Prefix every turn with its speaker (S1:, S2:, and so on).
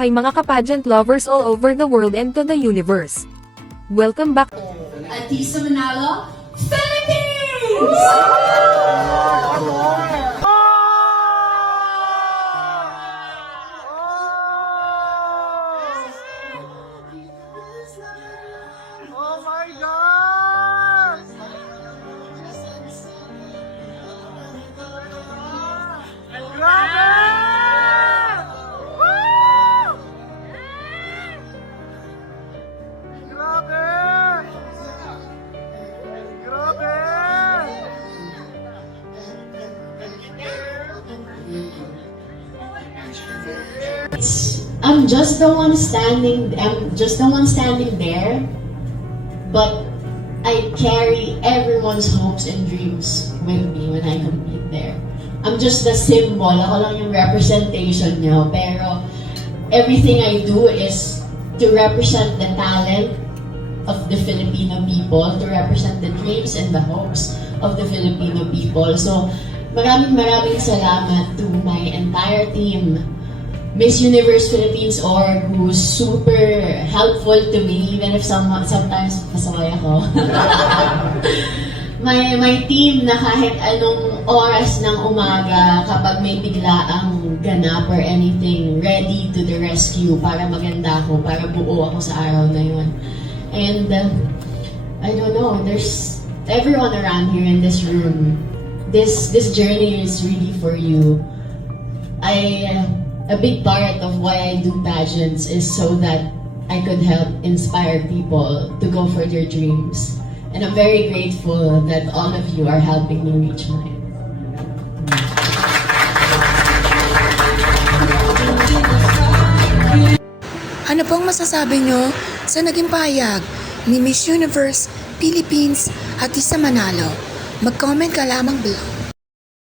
S1: Hi mga kapagent lovers all over the world and to the universe. Welcome back
S2: Atisa Manalo, Philippines! I'm just the one standing. I'm just the one standing there, but I carry everyone's hopes and dreams with me when I compete there. I'm just the symbol. Ako lang yung representation nyo. Pero everything I do is to represent the talent of the Filipino people, to represent the dreams and the hopes of the Filipino people. So, maraming maraming salamat to my entire team, Miss Universe Philippines org who's super helpful to me even if some, sometimes pasaway ako. my, my team na kahit anong oras ng umaga kapag may biglaang ganap or anything, ready to the rescue para maganda ako, para buo ako sa araw na yun. And uh, I don't know, there's everyone around here in this room. This this journey is really for you. I uh, a big part of why I do pageants is so that I could help inspire people to go for their dreams. And I'm very grateful that all of you are helping me reach mine.
S3: Ano pong masasabi nyo sa naging pahayag ni Miss Universe Philippines at Isa Manalo? Mag-comment ka lamang below.